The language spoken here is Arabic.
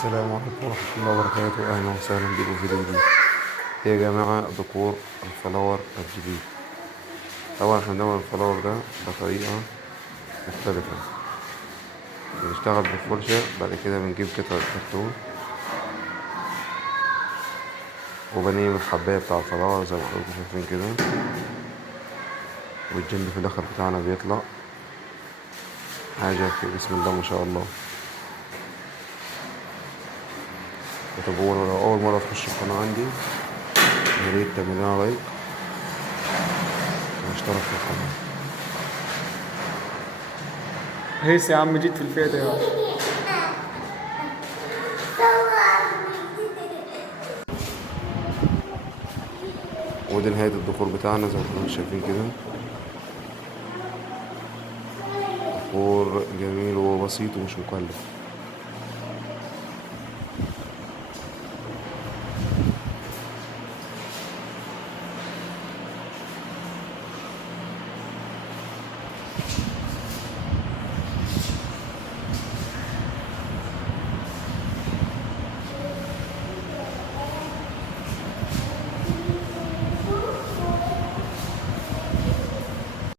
السلام عليكم ورحمة الله وبركاته، أهلا وسهلا بكم في فيديو جديد. إيه يا جماعة ديكور الفلاور الجديد. طبعا احنا بنعمل الفلاور ده بطريقة مختلفة. بنشتغل بالفرشة، بعد كده بنجيب قطعة كرتون وبنيم الحباية بتاع الفلاور زي ما حضراتكم شايفين كده، والجنب في الآخر بتاعنا بيطلع حاجة في بسم الله ما شاء الله. وتابعونا، لو أول مرة تخش القناة عندي يا ريت تعملوا لايك واشترك في القناة. هيس يا عم، جيت في الفيديو يا باشا. ودي نهاية الديكور بتاعنا زي ما حضراتكم شايفين كده. ديكور جميل وبسيط ومش مكلف.